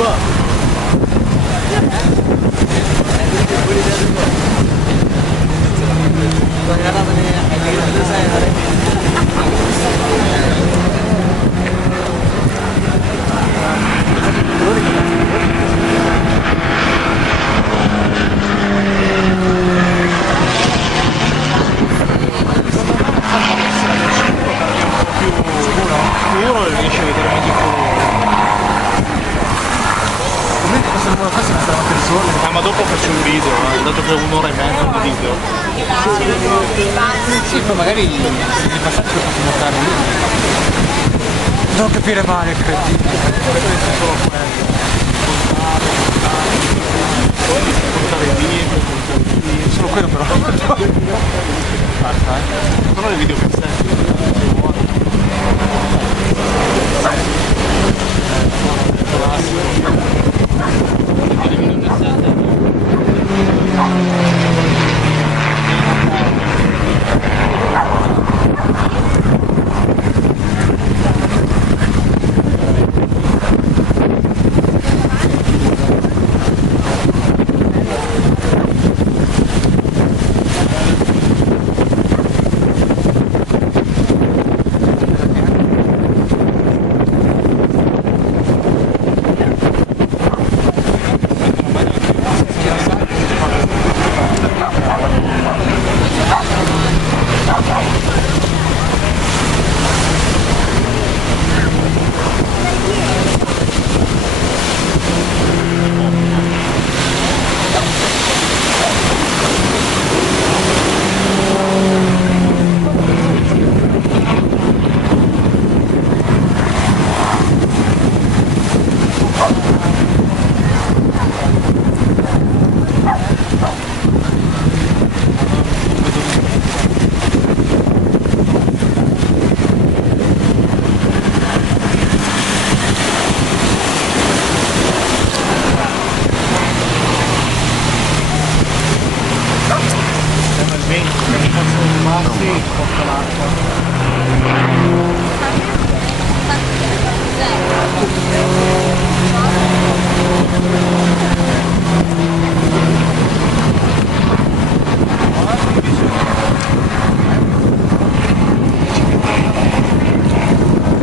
Uno riesce a vedere meglio ma dopo faccio un video, dato che è un'ora e mezza di video. Sì, poi magari i passaggi che possiamo fare lì. Non capire male, credibile. Solo quello. Portare il video, Solo quello però. basta, sono le video cassette.